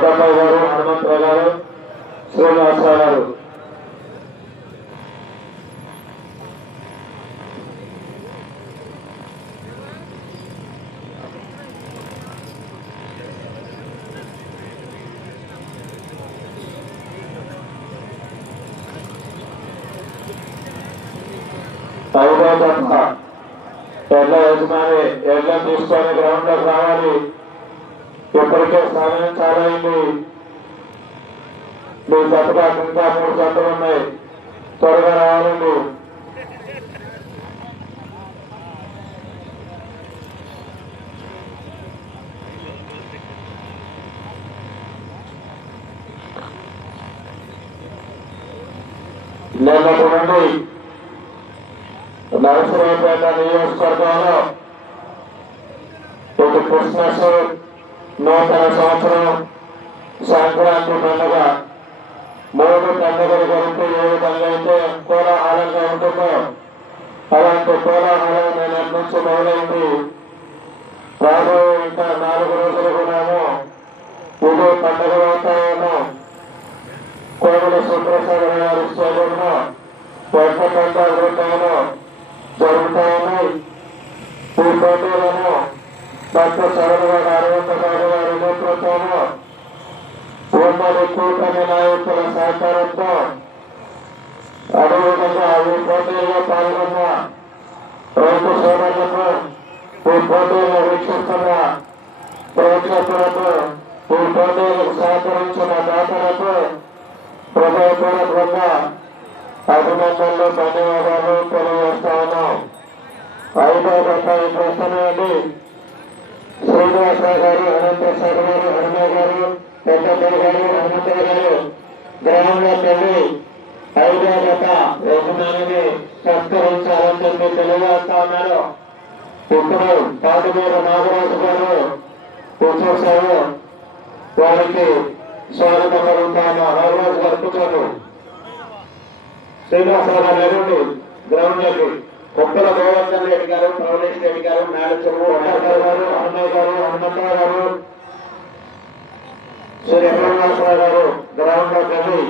పెద్దమ్మాయి గారు హనుమంతరావు గారు శ్రీనివాసరావు గారు. ఐదో యజమాని ఎడ్ల తీసుకొని గ్రౌండ్లోకి రావాలి. ఇప్పటికే సమయం చాలా అయింది మీ జతగా ఇంకా మూడు జతలు ఉన్నాయి త్వరగా రావాలండి నిన్నటి నుండి నరసరావుపేట నియోజకవర్గంలో ఇటు క్రిస్మస్ నూతన సంవత్సరం సంక్రాంతి పండుగ. మూడు పండుగల జరిగితే ఏ విధంగా అయితే కోలాహలంగా ఉంటుందో అలాంటి కోలాహలం నేను నుంచి మొదలైంది. రాబోయే ఇంకా నాలుగు రోజులు కూడాను ఇది పండుగ వాతావరణం కోవిల సుప్రసాద్ గారి స్టేడియంలో పెద్ద పెద్ద జరుగుతాయని ఈ పోటీలను డాక్టర్ శరణ్ గారు గారి నేతృత్వంలో ఉమ్మడి కూటమి నాయకుల సహకారంతో అదేవిధంగా ఈ పోటీల్లో పాల్గొన్న రైతు సోదరులకు ఈ పోటీలో వీక్షిస్తున్న ప్రేక్షకులకు ఈ పోటీలకు సహకరించిన దాతలకు హృదయపూర్వకంగా అభినందనలు ధన్యవాదాలు. తెలియజేస్తా ఉన్నాం ఐదో గంట ఈ ప్రశ్నది శ్రీనివాసరావు గారు అనంతప్రసాద్ గారు హనుమయ్య గారు పెద్దపల్లి గారు హనుమంతరావు గారు గ్రామంలో తల్లి ఐదో గంట యజమానిని సంస్కరించాలని చెప్పి తెలియజేస్తా ఉన్నారు. ఇప్పుడు పాటిమూరు నాగరాజు గారు వచ్చేసారు వారికి స్వాగతం పలుకుతాను నాగరాజు గారు కూర్చోండి శ్రీనివాసరావు గారు గ్రౌండ్లోకి కుక్కల గోవర్ధన్ రెడ్డి గారు ప్రవణేష్ రెడ్డి గారు మేడచెరువు గారు అన్నయ్య గారు అన్నమ్మ గారు శ్రీ శ్రీనివాసరావు గారు గ్రౌండ్లోకి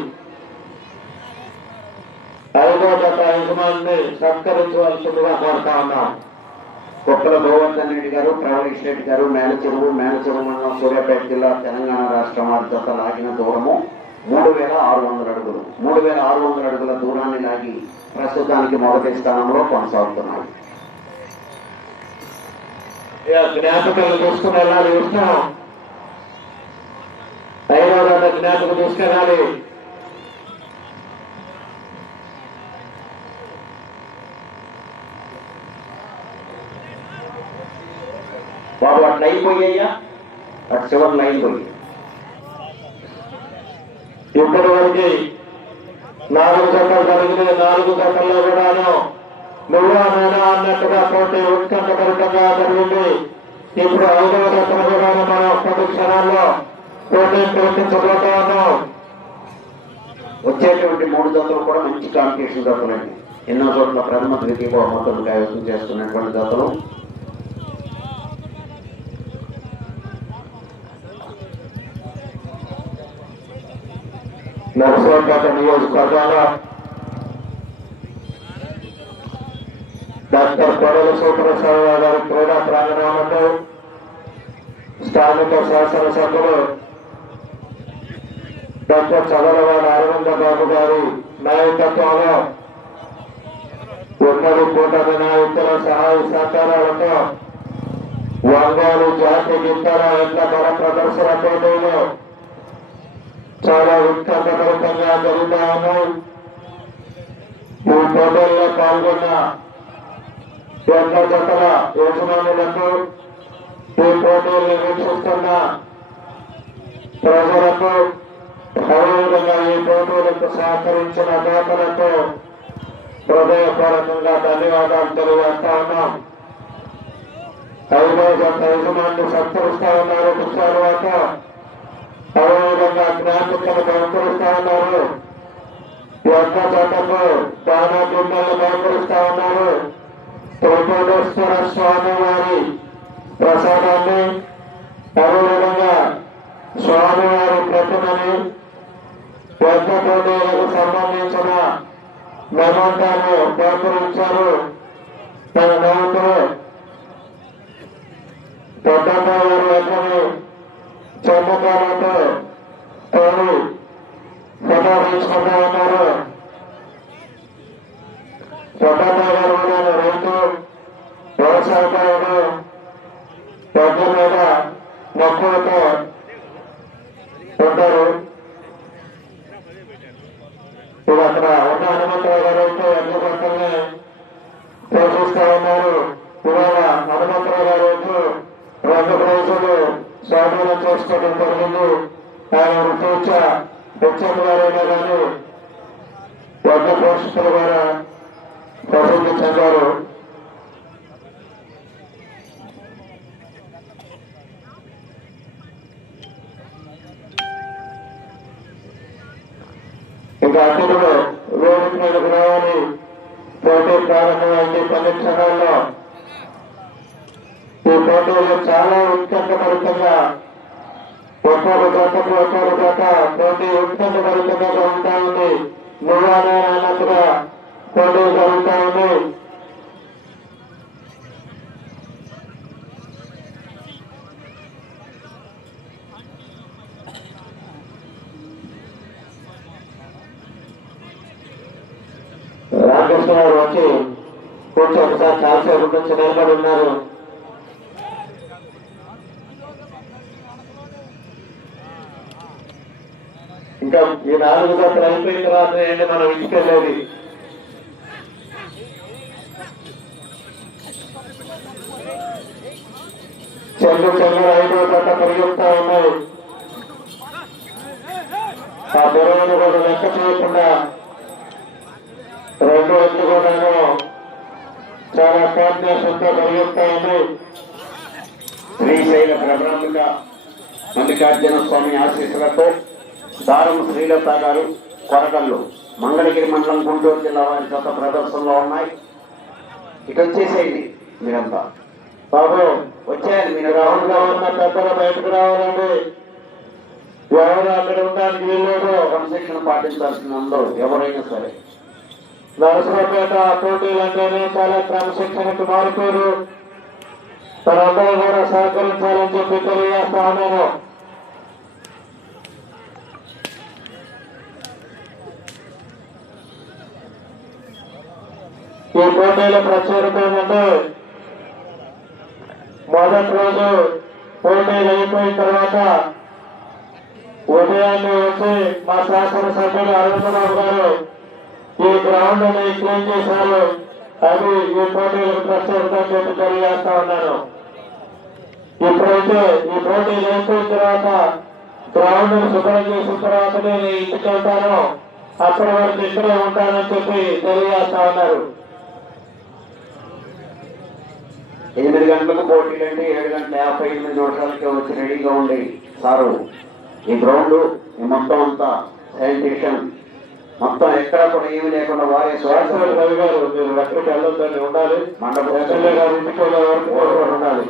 ఐదో జత యజమాని సత్కరించవలసిందిగా కోరుతా ఉన్నాం. కుక్కల గోవర్ధన్ రెడ్డి గారు ప్రవణేష్ రెడ్డి గారు మేలచెరువు మేలచెరువు మండలం సూర్యాపేట జిల్లా తెలంగాణ రాష్ట్రం వారి జత లాగిన దూరము. మూడు వేల ఆరు వందల అడుగులు. మూడు వేల ఆరు వందల అడుగుల దూరాన్ని లాగి ప్రస్తుతానికి మొదటి స్థానంలో కొనసాగుతున్నాయి. జ్ఞాపకాలు చూసుకుని వెళ్ళాలి విష్ణు ఐదో జ్ఞాపకం తీసుకెళ్ళాలి బాబు అట్లా అయిపోయాయ్యా అటు చివరి లైన్ పోయి. ఇప్పటి వరకు నాలుగు జతలు జరిగిన నాలుగు జతల్లో కూడాను నువ్వా నేనా అన్నట్టుగా పోటీ ఉత్కంఠభరితంగా జరిగింది. ఇప్పుడు ఐదవ జతలు కూడా మనం కొద్ది క్షణాల్లో పోటీ ప్రయత్నించబోతా ఉన్నాం. వచ్చేటువంటి మూడు జతలు కూడా మంచి కాంపిటీషన్ జతలండి ఎన్నో చోట్ల ప్రథమ ద్వితీయ బహుమతులు కైవసం చేస్తున్నటువంటి జతలు నరసరావుపేట నియోజకవర్గాల డాక్టర్ కొడల సుప్రసాద్ గారి క్రీడా ప్రాంగణంలో స్థానిక శాసనసభ్యులు డాక్టర్ చదలవాడ అరవింద బాబు గారి నాయకత్వంలో ఉమ్మడి కూటమి నాయకుల సహాయ సహకారాలతో వంగారు జాతి గిత్తల ఎట్ల బల ప్రదర్శన పోటీలో చాలా ఉత్సాహపరకంగా జరుగుతా ఈ పోటీల్లో పాల్గొన్న ఎన్న జతల యజమానులకు ఈ పోటీలను వీక్షిస్తున్న ప్రజలకు అదేవిధంగా ఈ పోటీలకు సహకరించిన దాతలకు హృదయపూర్వకంగా ధన్యవాదాలు తెలియజేస్తా ఉన్నాం. ఐదో జత యజమానులు సత్కరిస్తా ఉన్నారు. తర్వాత అదేవిధంగా జ్ఞాపికలు బహుకరిస్తా ఉన్నారు యొక్క చట్టము దాన గిన్నెలు బహుకరిస్తా ఉన్నారు. త్రికోటేశ్వర స్వామి వారి ప్రసాదాన్ని అదేవిధంగా స్వామివారి చేసుకొని పెద్ద పోటీలకు సంబంధించిన మెమంటాను పేర్కొనిచ్చారు తన నవ్వుతూ పెద్దమ్మారు వెంటనే చెమ్మకాలతో తాను సమావేశంగా ఉన్నారు. పెద్దమ్మారు రైతు వ్యవసాయకారుడు పెద్ద మీద మక్కువతో ఉంటారు. ఇది అక్కడ ఉన్న హనుమంతరావు గారు అయితే ఎంత పక్కనే పోషిస్తా ఉన్నారు ఇవాళ హనుమంతరావు గారు అయితే రెండు రోజులు స్వాధీనం చేసుకోవడం జరిగింది. ఆయన ఋతుచ హెచ్ఎం గారైనా కానీ పెద్ద పోషకుల ద్వారా ప్రసిద్ధి చెందారు ఇంకా అతిథులు వేదిక మీదకు రావాలి. పోటీ ప్రారంభమైంది కొన్ని క్షణాల్లో. ఈ పోటీలు చాలా ఉత్కంఠభరితంగా ఒక్కొక్క జతకు ఒక్కొక్క జత పోటీ ఉత్కంఠభరితంగా జరుగుతా ఉంది నువ్వానే అన్నట్టుగా పోటీ జరుగుతా ఉంది రామకృష్ణ గారు వచ్చి కొంచెం ఒకసారి చాలాసేపు నుంచి నిలబడి ఉన్నారు ఇంకా ఈ నాలుగు దశలు అయిపోయిన తర్వాత ఏంటి మనం ఇంటికెళ్ళేది చెల్లు చెల్లు ఐదో జత పరిగెత్తా ఉన్నాయి ఆ దొరలను కూడా లెక్క చేయకుండా రెండు ఎత్తు కూడాను చాలా కోఆర్డినేషన్తో పరిగెత్తా ఉన్నాయి శ్రీశైల భ్రమరాంబిక మల్లికార్జున స్వామి ఆశీస్సులతో దారం శ్రీలత గారు కొరగల్లు మంగళగిరి మండలం గుంటూరు జిల్లా వారి జత ప్రదర్శనలో ఉన్నాయి. ఇక్కడ వచ్చేసేయండి మీరంతా. బాబు వచ్చేయండి. మీరు రాహుల్లో ఉన్న పెద్దలు బయటకు రావాలండి. ఎవరు అక్కడ ఉండడానికి వీల్లేదు? క్రమశిక్షణ పాటించాల్సిన అందరూ ఎవరైనా సరే. నరసరావుపేట పోటీలు అంటేనే చాలా క్రమశిక్షణకు మారిపోయారు తనందరూ కూడా సహకరించాలని చెప్పి తెలియజేస్తా ఉన్నాను. ఈ పోటీల ప్రత్యేకత ఏంటంటే మొదటి రోజు పోటీలు అయిపోయిన తర్వాత ఉదయాన్నే వచ్చి మా శాసనసభ్యులు అరవిందరావు గారు ఈ గ్రౌండ్ని క్లీన్ చేశారు. అది ఈ పోటీలకు ప్రత్యేకత చెప్పి తెలియజేస్తా ఉన్నాను. ఇప్పుడైతే ఈ పోటీలు అయిపోయిన తర్వాత గ్రౌండ్ శుభ్రం చేసిన తర్వాత నేను ఇంటికి వెళ్తాను. అప్పటి వరకు ఇక్కడే ఉంటానని చెప్పి తెలియజేస్తా ఉన్నారు. ఎనిమిది గంటలకు పోటీలండి. అంటే ఏడు గంటల యాభై ఎనిమిది నిమిషాలకి వచ్చి రెడీగా ఉండి సారు. ఈ గ్రౌండ్ ఈ మొత్తం అంతా శానిటేషన్. మొత్తం ఎక్కడ కూడా ఏమీ లేకుండా వారే శాసన శ్వాస రవి గారు మీరు ఎక్కడికి వెళ్ళొద్దని ఉండాలి. మండపం ఎమ్మెల్యే గారు ఇంటికి వరకు ఉండాలి.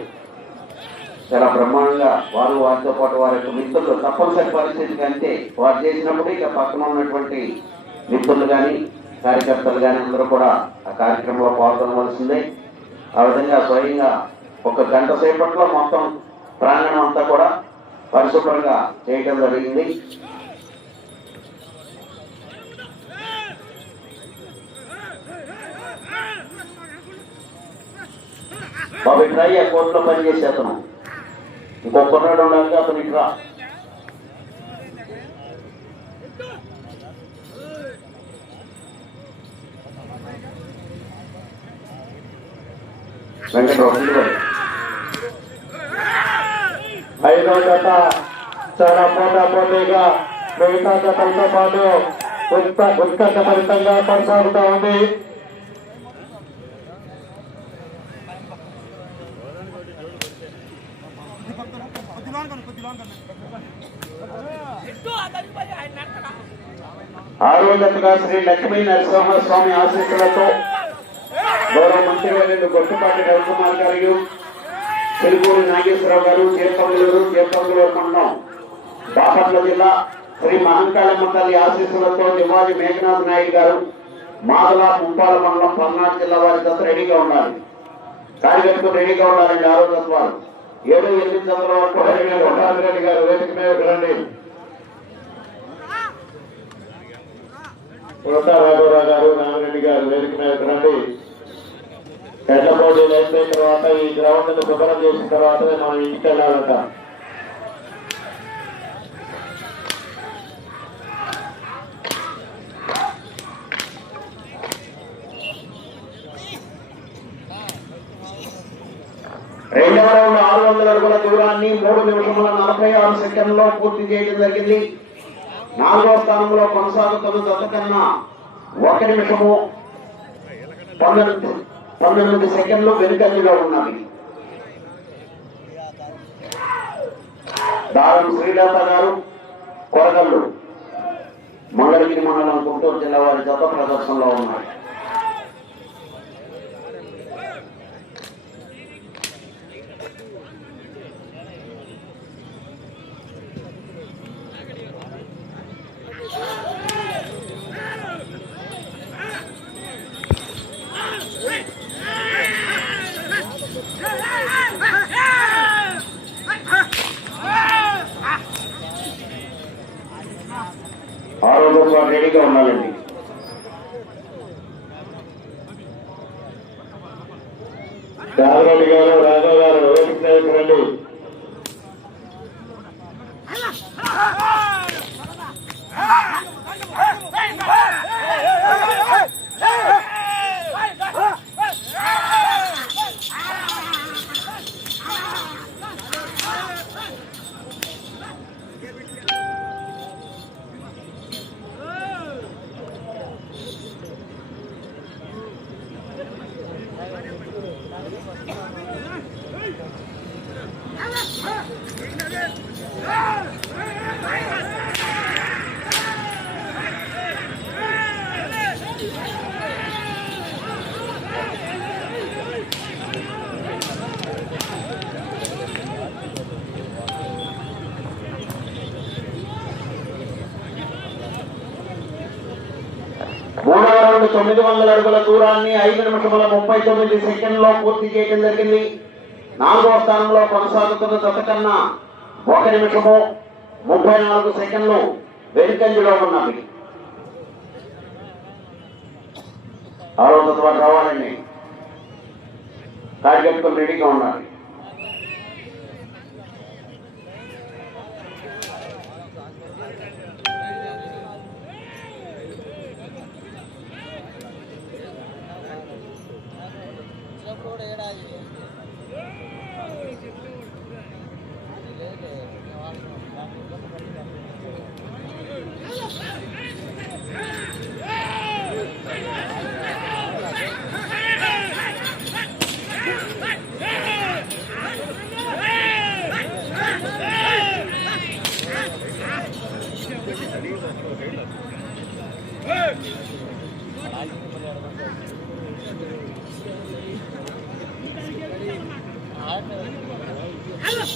చాలా బ్రహ్మాండంగా వారు వారితో పాటు వారి యొక్క మిత్రులు తప్పనిసరి పరిస్థితి కంటే వారు చేసినప్పుడు ఇక పక్కన ఉన్నటువంటి మిత్రులు కానీ కార్యకర్తలు కానీ అందరూ కూడా ఆ కార్యక్రమంలో పాల్గొనవలసిందే. ఆ విధంగా స్వయంగా ఒక గంట సేపట్లో మొత్తం ప్రాంగణం అంతా కూడా పరిశుభ్రంగా చేయడం జరిగింది. బాబు ఇట్లా కోర్టులో పనిచేసే అతను. ఇంకో కుర్రాడు ఉండాలి అతను ఇట్లా వెంకటరావు ఐదో జత చాలా పోటా పోటీగా మిగతా జతలతో పాటు ఉత్క ఉత్కంఠభరితంగా కొనసాగుతూ ఉంది. ఆరో జతగా శ్రీ లక్ష్మీ నరసింహస్వామి ఆశీస్సులతో మంత్రివర్యులు గొప్పపాటి రవికుమార్ గారు తెలుగూరు నాగేశ్వరరావు గారు చేపంగులూరు చేపంగులూరు మండలం బాపట్ల జిల్లా శ్రీ మహంకాళమ్మ తల్లి ఆశీస్సులతో దివాజీ మేఘనాథ్ నాయుడు గారు మాదల ముంపాల మండలం పల్నాడు జిల్లా వారి దశ రెడీగా ఉండాలి. కార్యకర్తలు రెడీగా ఉండాలండి ఆరో తత్వాలు. ఏడు ఎనిమిది వందల వరకు రెడ్డి గారు వేదిక మీద రండి పురతా గారు నామిరెడ్డి గారు వేదిక మీద రండి ఎడ్ల పోటీలు అయిపోయిన తర్వాత ఈ గ్రౌండ్ను శుభ్రం చేసిన తర్వాత మనం ఇంటికి వెళ్ళాలంట. రెండవ రౌండ్ ఆరు వందల అడుగుల దూరాన్ని మూడు నిమిషముల నలభై ఆరు సెకండ్లో పూర్తి చేయడం జరిగింది. నాలుగో స్థానంలో కొనసాగుతున్న జత కన్నా ఒక నిమిషము పంతొమ్మిది పంతొమ్మిది సెకండ్లు వెనుకంజలో ఉన్నవి. దారం శ్రీలత గారు కొరగల్లు. మంగళగిరి మండలం గుంటూరు జిల్లా వారి జత ప్రదర్శనలో ఉన్నాయి ఆరో రోజు రెడీగా ఉండాలండి రాఘవరెడ్డి గారు రాఘవ గారు వేదిక రండి మూడవ తొమ్మిది వందల అడుగుల దూరాన్ని ఐదు నిమిషముల ముప్పై తొమ్మిది సెకండ్లో పూర్తి చేయడం జరిగింది. నాలుగవ స్థానంలో కొనసాగుతున్న జత కన్నా ఒక నిమిషము ముప్పై నాలుగు సెకండ్లు వెనుకంజలో ఉన్నవి. ఆరో జత రావాలండి. కార్యకర్తలు రెడీగా ఉండాలి.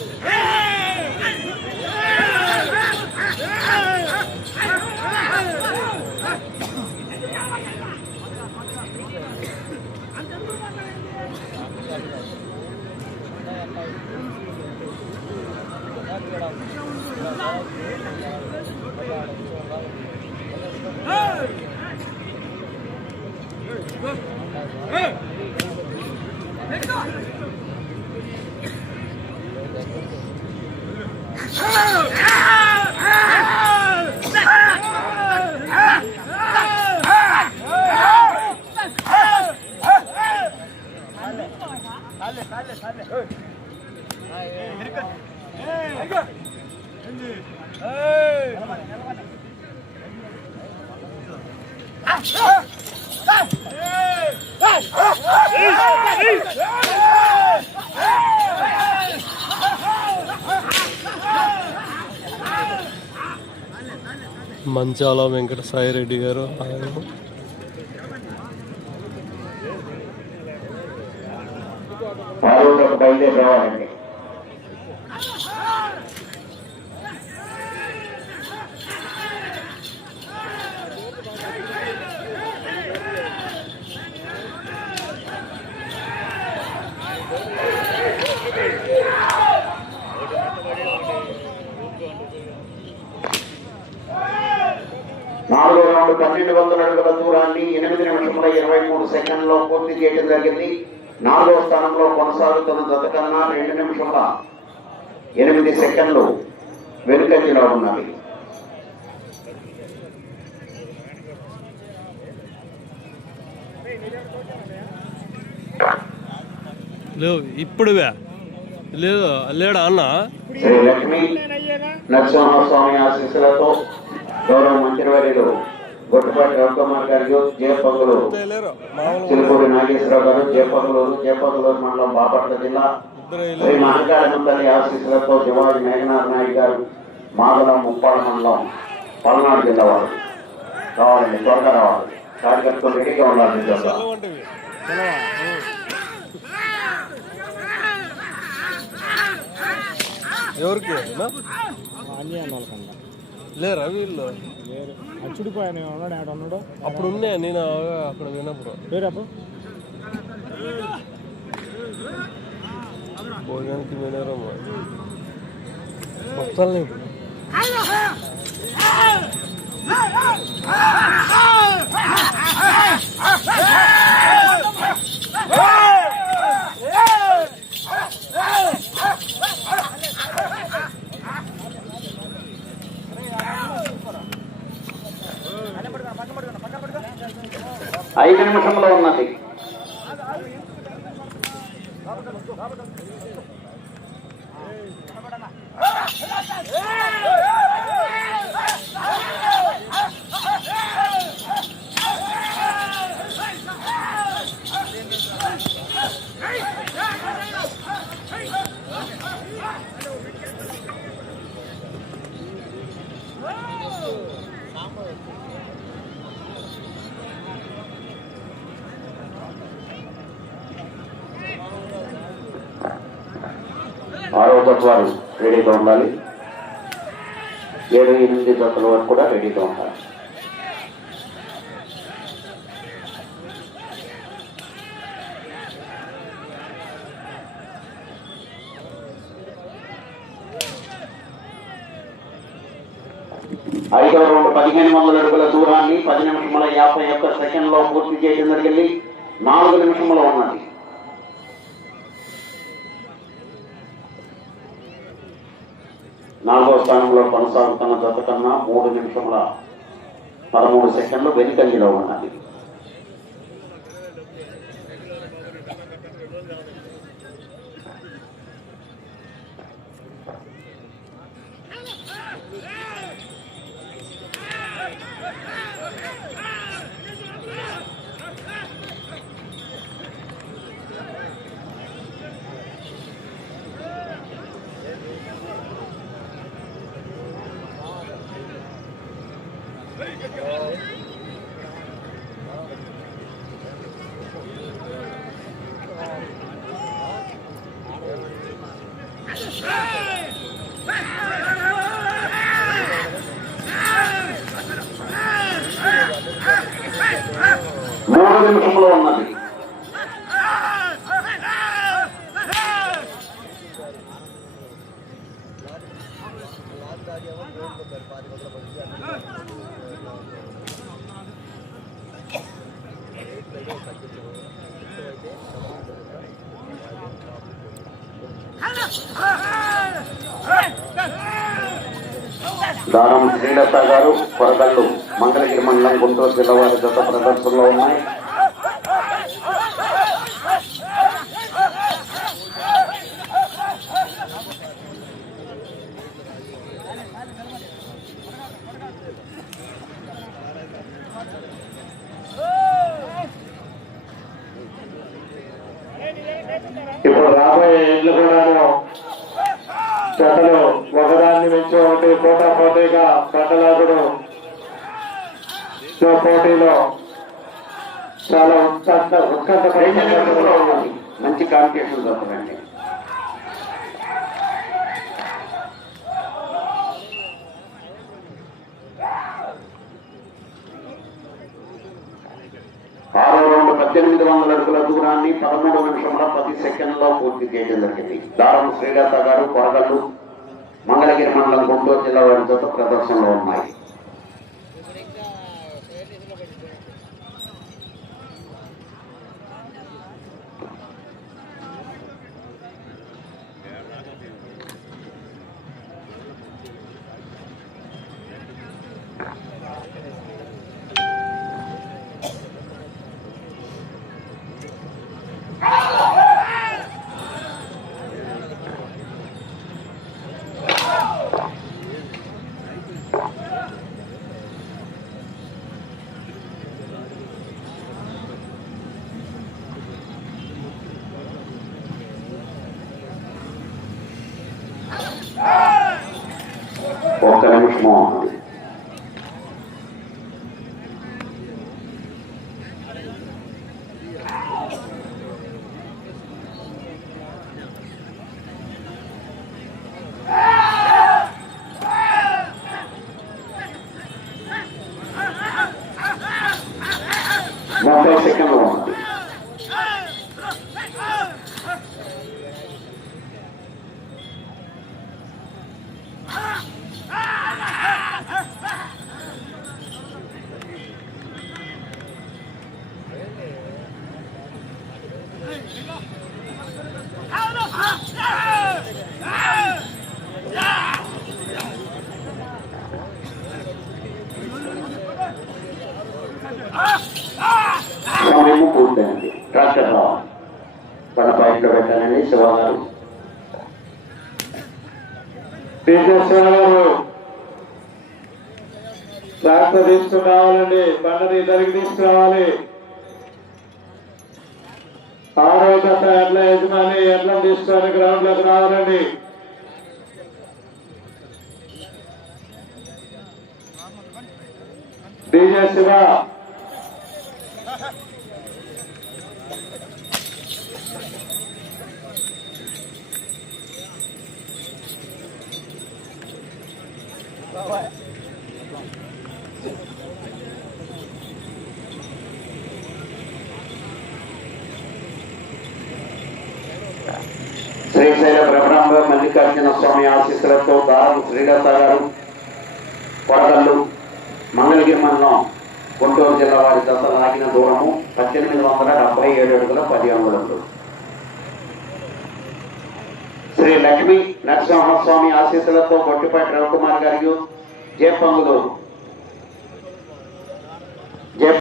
Yes! మంచాల వెంకట సాయిరెడ్డి గారు ఆయన. వందే ప్రవాహండి నాలుగో రౌండ్ పన్నెండు వందల అడుగుల దూరాన్ని ఎనిమిది నిమిషంలో ఇరవై మూడు సెకండ్లో పూర్తి చేయడం జరిగింది. నాలుగో స్థానంలో కొనసాగుతున్న జత కన్నా రెండు నిమిషముల ఎనిమిది సెకండ్లు వెనుకంజలో ఉన్నవి. లేవు ఇప్పుడువే. లేదు లేడా అన్న? శ్రీ లక్ష్మీ నరసింహస్వామి ఆశీస్సులతో గౌరవ మంత్రివర్యులు గొట్టుపాటి రవికుమార్ గారు జయపంగులు లేరు చిలుకూరి నాగేశ్వరరావు గారు జయపంగులూరు జయపంగులూరు మండలం బాపట్ల జిల్లా. శ్రీ మహంకాళి ఆశీస్సులతో దివాళి మేఘనాథ్ నాయుడు గారు మాదల ముప్పాడ మండలం పల్నాడు జిల్లా వారు రావాలండి త్వరగా రావాలి. కార్యకర్తలు రెడీగా ఉండాలి ఎవరికి? అన్నా? లేరా. వీళ్ళు అచ్చుడిపోయాను ఉన్నాడు ఆడ ఉన్నాడు? అప్పుడు ఉన్నాయి నేను అక్కడ వినప్పుడు. పేరు అప్పుడు? భోజనానికి వినరు మొత్తం ఇప్పుడు. ఐదు ఆరో రెడీగా ఉండాలి. ఏడు ఎనిమిది గంటల వరకు కూడా రెడీగా ఉండాలి. ఐదవ రౌండ్ పదిహేను వందల అడుగుల దూరాన్ని పది నిమిషముల యాభై ఒక్క సెకండ్లో పూర్తి చేయడం జరిగింది. నాలుగు నిమిషంలో ఉన్నది. నాలుగో స్థానంలో కొనసాగుతున్న జత కన్నా మూడు నిమిషముల పదమూడు సెకండ్లు వెనుకంజలో ఉన్నది మూడు నిమిషంలో ఉన్నది. దానం శ్రీలత గారు కొరకల్లు. గుంటూరు జిల్లా వారి జత ప్రదర్శనలో ఉన్నాయి. ఇప్పుడు రాబోయే ఇళ్ళు కూడాను జతలు ఒకదాన్ని మించి ఒకటి పోటా పోటీగా కట్టలాగుడు సో పోటీలో చాలా ఉత్సాహ ఉత్కంఠ రెండు ఉన్నది మంచి కాంపిటీషన్ దొరకదండి. ఆరో రెండు పద్దెనిమిది వందల అడుగుల దూరాన్ని పదమూడు నిమిషంలో పది సెకండ్లో పూర్తి చేయడం జరిగింది. దారం శ్రీలత గారు కొరగల్లు మంగళగిరి మండలం గుంటూరు జిల్లా వారి జత ప్రదర్శనలో ఉన్నాయి. ఒక్క నిమిషము ముప్పై సమయము పూర్తయింది. ట్రాక్టర్ పెట్టాలని ట్రాక్టర్ తీసుకురావాలండి. బండని ఇద్దరికి తీసుకురావాలి. ఎట్లా ఎడ్ల యజమాని ఎడ్లను తీసుకొని గ్రౌండ్లోకి రావాలండి. డీజే శివ శ్రీశైల బ్రహ్మాంబ మల్లికార్జున స్వామి ఆశీస్సులతో దారం శ్రీలత గారు కొడగల్లు మంగళగిరి మండలం గుంటూరు జిల్లా వారి దశ లాగిన దూరము పద్దెనిమిది వందల డెబ్బై ఏడు అడుగుల పది అంగుళములు. శ్రీ లక్ష్మీ నరసింహస్వామి ఆశీస్సులతో బొట్టిపాటి రవికుమార్ గారు జేపంగులు